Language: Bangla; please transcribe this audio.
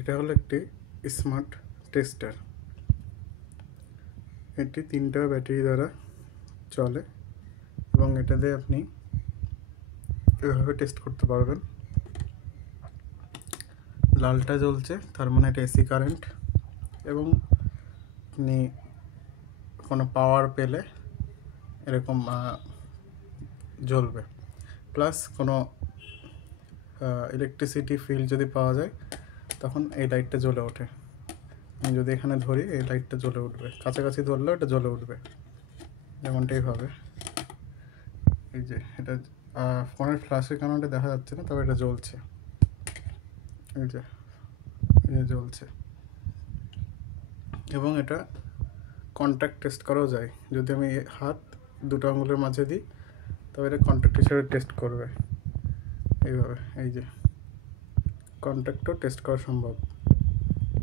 এটা হলো একটি স্মার্ট টেস্টার। এটি 3টা ব্যাটারি দ্বারা চলে এবং এটা দিয়ে আপনি এভাবে টেস্ট করতে পারবেন। লালটা জ্বলছে, তার মানে এটা এসি কারেন্ট, এবং আপনি কোনো পাওয়ার পেলে এরকম জ্বলবে। প্লাস কোনো ইলেকট্রিসিটি ফিল যদি পাওয়া যায় তখন এই লাইটটা জ্বলে ওঠে। আমি যদি এখানে ধরি এই লাইটটা জ্বলে উঠবে, কাছাকাছি ধরলেও এটা জ্বলে উঠবে, যেমনটা এইভাবে। এই যে এটা ফোনের ফ্ল্যাশের কারণে দেখা যাচ্ছে না, তবে এটা জ্বলছে। এই যে জ্বলছে। এবং এটা কন্ট্যাক্ট টেস্ট করাও যায়। যদি আমি হাত দুটো আঙুলের মাঝে দিই তবে এটা কন্ট্যাক্ট হিসেবে টেস্ট করবে এইভাবে। এই যে কন্ট্যাক্টও টেস্ট করা সম্ভব।